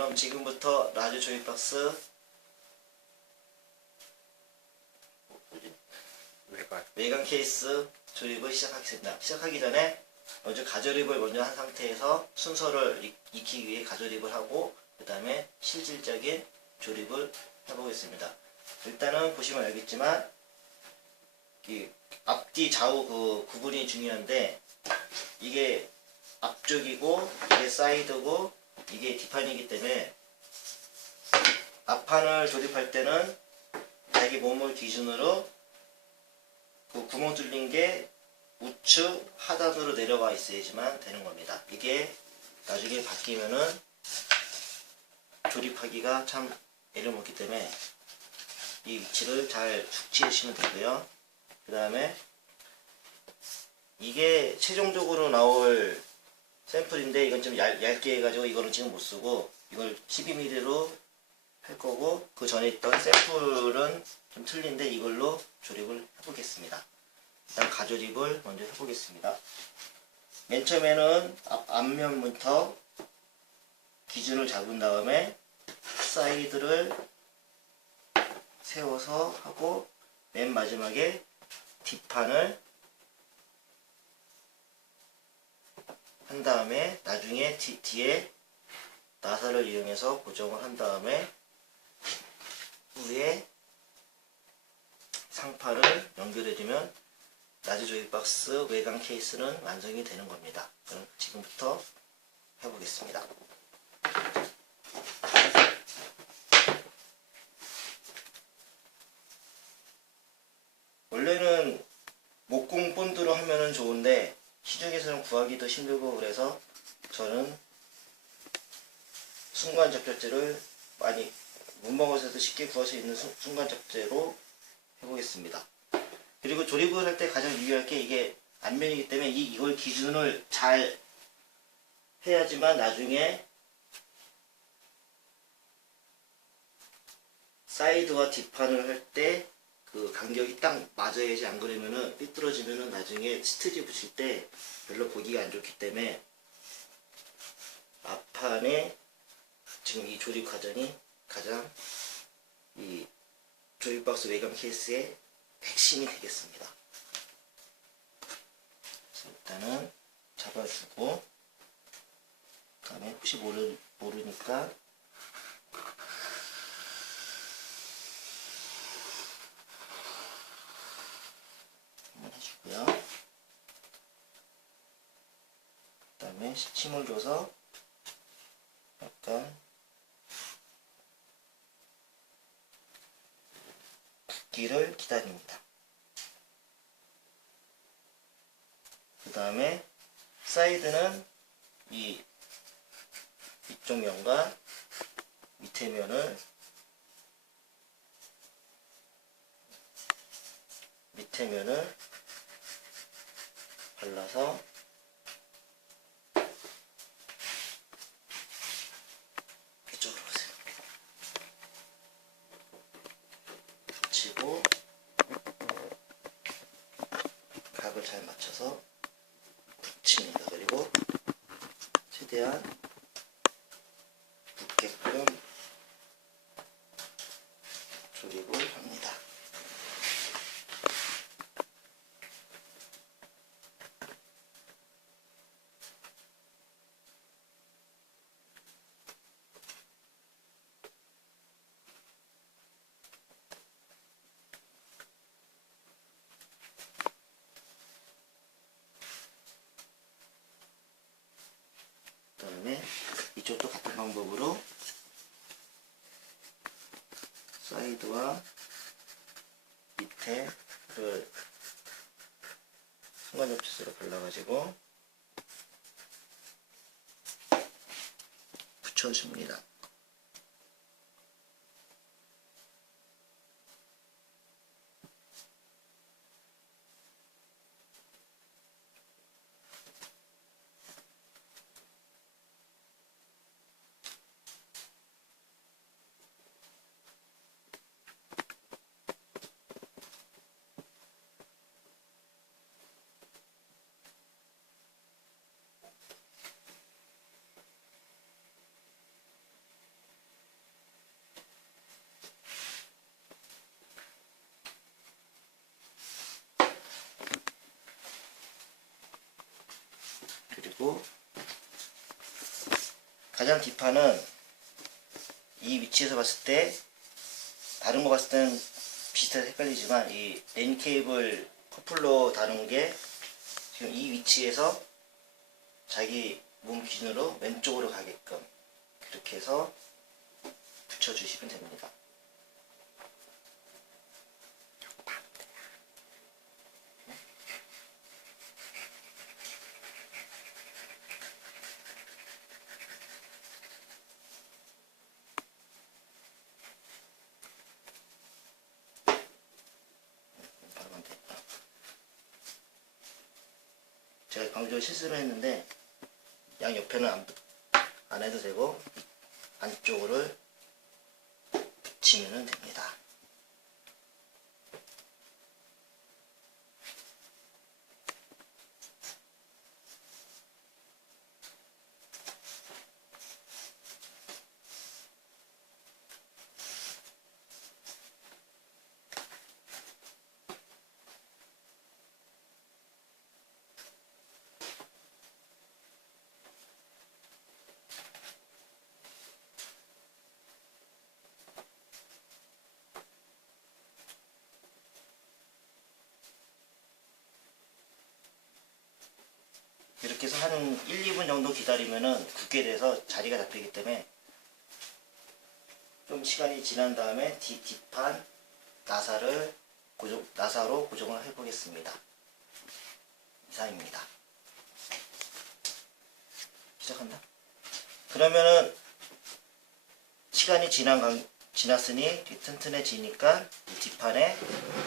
그럼 지금부터 라디오 조립박스 외관 케이스 조립을 시작하겠습니다. 시작하기 전에 먼저 가조립을 먼저 한 상태에서 순서를 익히기 위해 가조립을 하고 그 다음에 실질적인 조립을 해보겠습니다. 일단은 보시면 알겠지만 이 앞뒤 좌우 그 구분이 중요한데 이게 앞쪽이고 이게 사이드고 이게 뒷판이기 때문에 앞판을 조립할 때는 자기 몸을 기준으로 그 구멍 뚫린 게 우측 하단으로 내려와 있어야지만 되는 겁니다. 이게 나중에 바뀌면은 조립하기가 참 애를 먹기 때문에 이 위치를 잘 숙지하시면 되고요. 그 다음에 이게 최종적으로 나올 샘플인데 이건 좀 얇게 해가지고 이거는 지금 못 쓰고 이걸 12mm로 할 거고 그 전에 있던 샘플은 좀 틀린데 이걸로 조립을 해보겠습니다. 일단 가조립을 먼저 해보겠습니다. 맨 처음에는 앞면부터 기준을 잡은 다음에 사이드를 세워서 하고 맨 마지막에 뒷판을 한 다음에 나중에 뒤에 나사를 이용해서 고정을 한 다음에 위에 상판을 연결해주면 라디오 조립박스 외관 케이스는 완성이 되는 겁니다. 그럼 지금부터 해보겠습니다. 원래는 목공 본드로 하면은 좋은데 시중에서는 구하기도 힘들고 그래서 저는 순간 접착제를 많이 문방구에서도 쉽게 구할 수 있는 순간 접착제로 해보겠습니다. 그리고 조립을 할 때 가장 유의할 게 이게 앞면이기 때문에 이걸 기준을 잘 해야지만 나중에 사이드와 뒷판을 할 때 그 간격이 딱 맞아야지, 안 그러면은 삐뚤어지면은 나중에 스티치 붙일 때 별로 보기가 안 좋기 때문에 앞판에 지금 이 조립 과정이 가장 이 조립박스 외관 케이스의 핵심이 되겠습니다. 일단은 잡아주고 그 다음에 혹시 모르니까 한번 해주고요. 그 다음에 힘을 줘서 약간 붓기를 기다립니다. 그 다음에 사이드는 이쪽 면과 밑에 면을 발라서 이쪽으로 오세요. 붙이고 각을 잘 맞춰서 붙입니다. 그리고 최대한 붙게끔 조립을 합니다. 그 다음에 이쪽도 같은 방법으로 사이드와 밑에를 순간접착제로 발라가지고 붙여줍니다. 가장 뒷판은 이 위치에서 봤을 때 다른 거 봤을 때는 비슷해서 헷갈리지만 이 랜 케이블 커플러 다룬 게 지금 이 위치에서 자기 몸 기준으로 왼쪽으로 가게끔 그렇게 해서 붙여주시면 됩니다. 제가 방금 전에 실수를 했는데 양 옆에는 안 해도 되고 안쪽으로 붙이면 됩니다. 이렇게 해서 한 1, 2분 정도 기다리면은 굳게 돼서 자리가 잡히기 때문에 좀 시간이 지난 다음에 뒷판 나사로 고정을 해보겠습니다. 이상입니다. 시작한다. 그러면은 시간이 지났으니 튼튼해지니까 이 뒷판에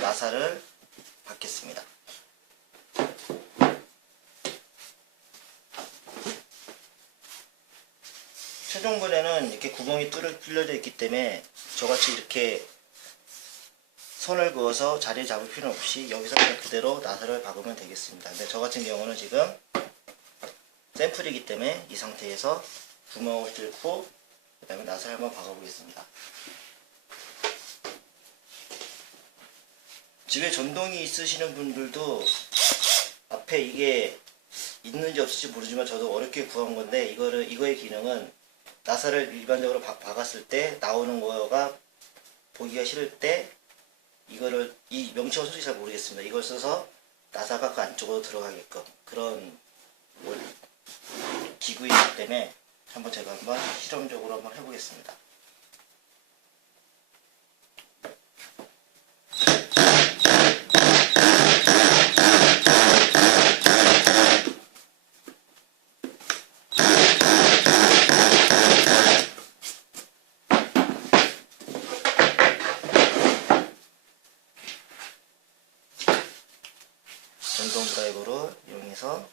나사를 받겠습니다. 최종본에는 이렇게 구멍이 뚫려져 있기 때문에 저같이 이렇게 선을 그어서 자리를 잡을 필요는 없이 여기서 그냥 그대로 나사를 박으면 되겠습니다. 근데 저 같은 경우는 지금 샘플이기 때문에 이 상태에서 구멍을 뚫고 그 다음에 나사를 한번 박아보겠습니다. 집에 전동이 있으시는 분들도 앞에 이게 있는지 없을지 모르지만 저도 어렵게 구한 건데 이거의 기능은 나사를 일반적으로 박았을 때 나오는 거가 보기가 싫을 때 이 명칭은 솔직히 잘 모르겠습니다. 이걸 써서 나사가 그 안쪽으로 들어가게끔 그런 기구이기 때문에 제가 한번 실험적으로 한번 해보겠습니다. 전동 드라이버로 이용해서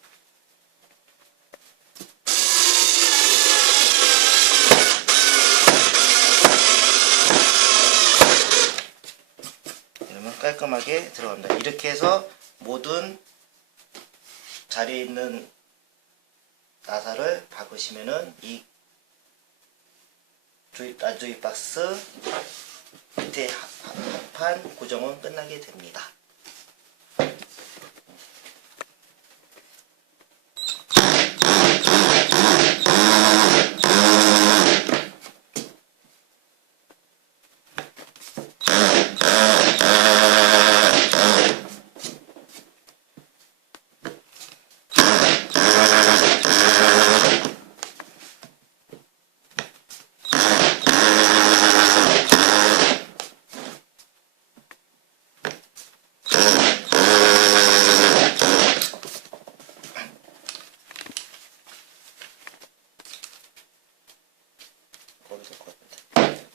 이러면 깔끔하게 들어갑니다. 이렇게 해서 모든 자리에 있는 나사를 박으시면은 이 조립 박스 밑에 합판 고정은 끝나게 됩니다. 거기서 것 같은데.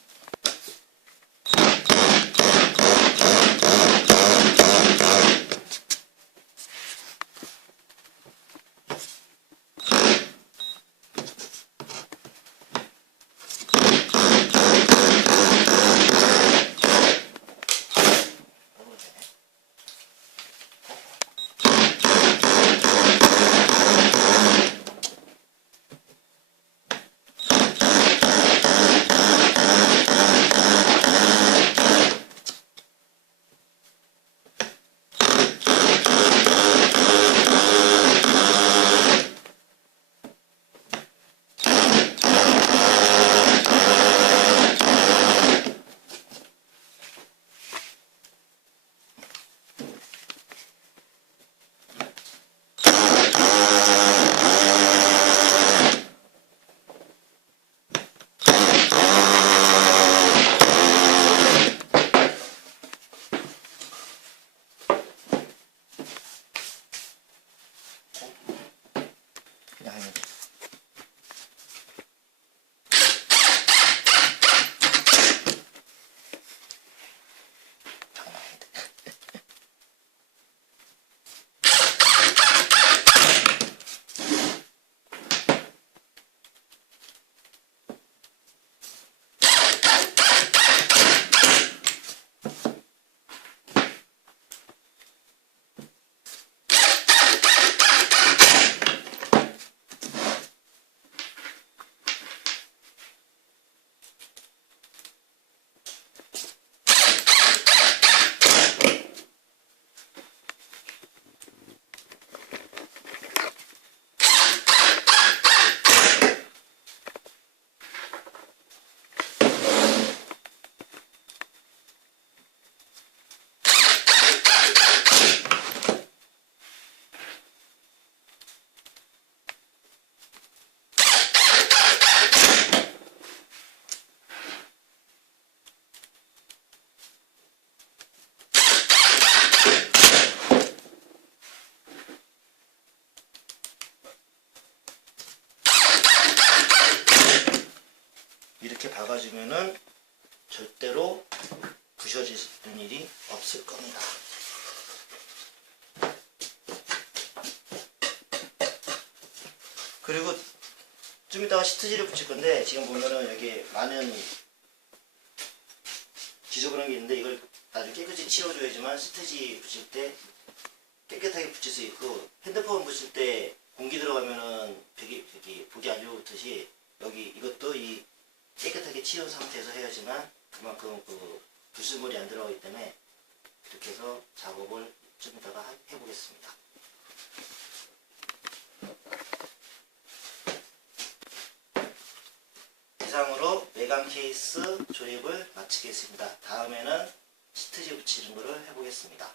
이렇게 박아주면은 절대로 부셔지는 일이 없을 겁니다. 그리고 좀 이따가 시트지를 붙일 건데 지금 보면은 여기 많은 지저분한 게 있는데 이걸 아주 깨끗이 치워줘야지만 시트지 붙일 때 깨끗하게 붙일 수 있고, 핸드폰 붙일 때 공기 들어가면은 보기 안 좋듯이 여기 이것도 이 깨끗하게 치운 상태에서 해야지만 그만큼 그 불순물이 안 들어가기 때문에 이렇게 해서 작업을 좀 이따가 해보겠습니다. 이상으로 외관 케이스 조립을 마치겠습니다. 다음에는 시트지 붙이는 것을 해보겠습니다.